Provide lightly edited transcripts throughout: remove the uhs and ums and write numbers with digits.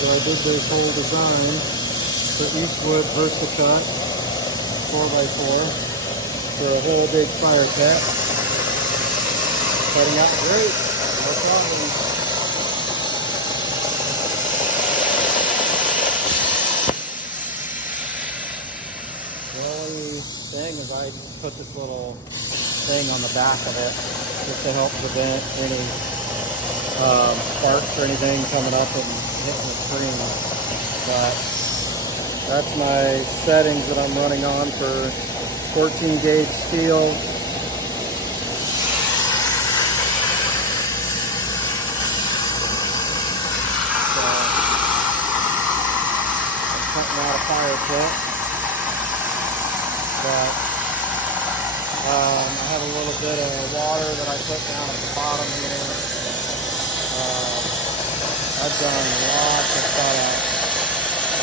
So I did this whole design for Eastwood VersaCut 4x4 for a whole big fire pit. Cutting out great, no problem. The only thing is I put this little thing on the back of it just to help prevent any sparks or anything coming up and hitting the screen. But that's my settings that I'm running on for 14 gauge steel. So I'm cutting out a fire pit. But I have a little bit of water that I put down at the bottom here. I've done lots of cutouts,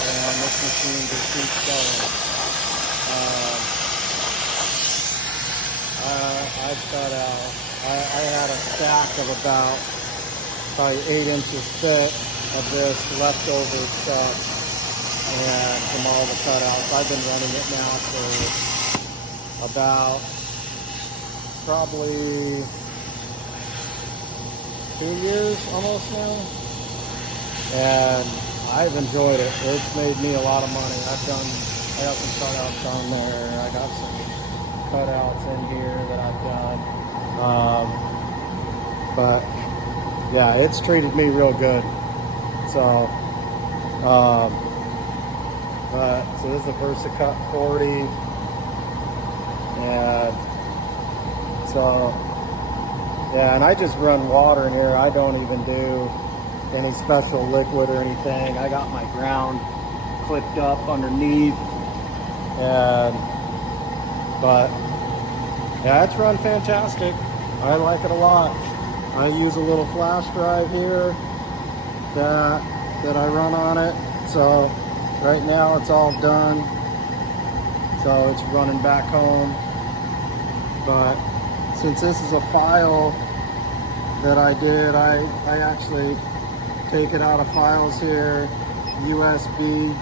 and this machine just keeps going. I've cut out, I had a stack of about probably 8 inches thick of this leftover stuff, and from all the cutouts. I've been running it now for about probably 2 years almost now, and I've enjoyed it. It's made me a lot of money. I got some cutouts on there. I got some cutouts in here that I've done. But yeah, it's treated me real good. So, so this is a VersaCut 40, and so yeah, and I just run water in here. I don't even do any special liquid or anything. I got my ground clipped up underneath, but yeah, it's run fantastic. I like it a lot. I use a little flash drive here that I run on it. So right now it's all done. So it's running back home. But since this is a file that I did, I actually take it out of files here, USB,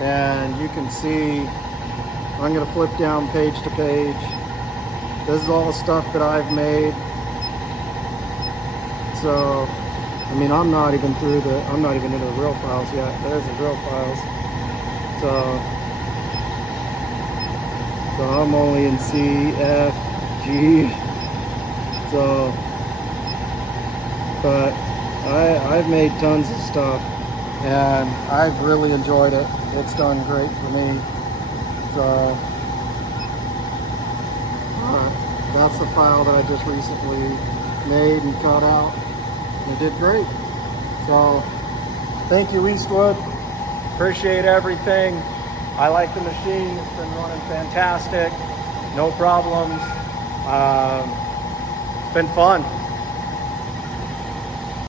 and you can see, I'm going to flip down page to page. This is all the stuff that I've made. So, I mean, I'm not even into the real files yet. There's the real files. So I'm only in C, F, G. So, but I've made tons of stuff, and I've really enjoyed it. It's done great for me. So that's the file that I just recently made and cut out. It did great. So thank you, Eastwood. Appreciate everything. I like the machine. It's been running fantastic. No problems. It's been fun.